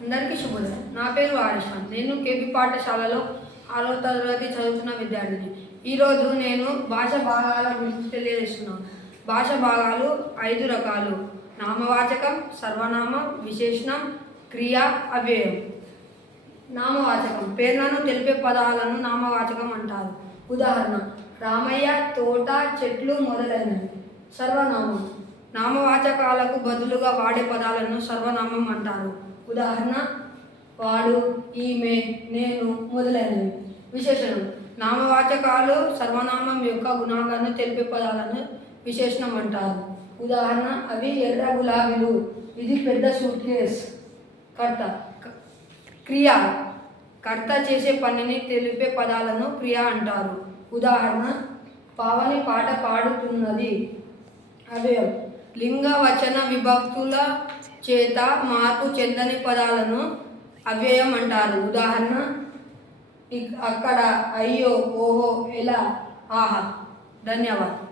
అందరికీ శుభోదయం. నా పేరు ఆరిషాన్ నేను కేబీ పాఠశాలలో ఆరో తరగతి చదువుతున్న విద్యార్థిని. ఈరోజు నేను భాష భాగాల గురించి తెలియజేస్తున్నాను. భాష భాగాలు ఐదు రకాలు. నామవాచకం సర్వనామం విశేషణం క్రియ అవ్యయం. నామవాచకం. పేర్లను తెలిపే పదాలను నామవాచకం అంటారు. ఉదాహరణ రామయ్య తోట చెట్లు మొదలైనవి. సర్వనామం. నామవాచకాలకు బదులుగా వాడే పదాలను సర్వనామం అంటారు. ఉదాహరణ వాడు ఈమె నేను మొదలైనవి. విశేషణం నామవాచకాలు సర్వనామం యొక్క గుణాలను తెలిపే పదాలను విశేషణం అంటారు ఉదాహరణ అవి ఎర్ర గులాబీలు. ఇది పెద్ద సూట్ కేస్ కర్త క్రియ. కర్త చేసే పనిని తెలిపే పదాలను క్రియ అంటారు. ఉదాహరణ పావని పాట పాడుతున్నది. అవే లింగ వచన విభక్తుల చేత మార్పు చెందని పదాలను అవ్యయం అంటారు ఉదాహరణ అక్కడ అయ్యో ఓహో ఎలా ఆహా ధన్యవాదాలు.